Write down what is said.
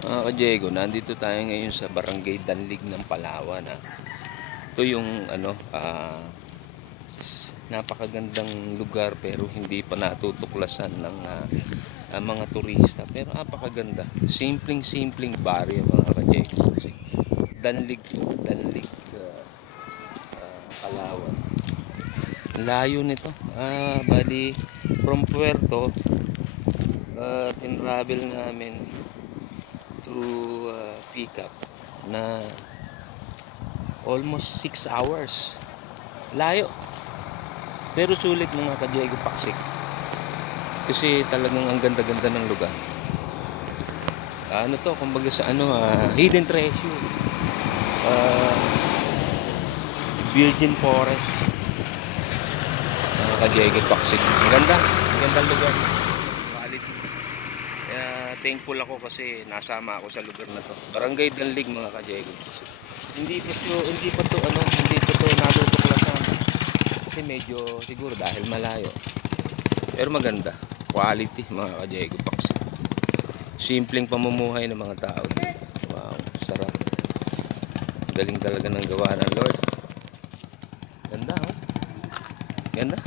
Ka-Diego, nandito tayo ngayon sa Barangay Danlig ng Palawan. Ito yung napakagandang lugar pero hindi pa natutuklasan ng mga turista. Pero napakaganda. Simpleng-simpleng baryo mga ka-Diego. Danlig to, Danlig, Palawan. Layo nito. Bali from Puerto, tinravel namin through pickup na almost 6 hours. Layo. Pero sulit mga ka-Diego Paksik. Kasi talagang ang ganda-ganda ng lugar. Ano to, kumbaga sa hidden treasure. Virgin Forest. Mga ka-Diego Paksik. Ang ganda. Ang ganda lugar. Quality. Kaya thankful ako kasi nasama ako sa lugar na to. Barangay Danlig mga ka-Diego Paksik. Hindi pa to natutuklasan. Kasi medyo siguro dahil malayo. Pero maganda. Quality mga ka-Diego Paksik. Simpleng pamumuhay ng mga tao dito. Wow, sarap. Galing talaga ng gawa ng Lord. Ganda, oh. Ganda.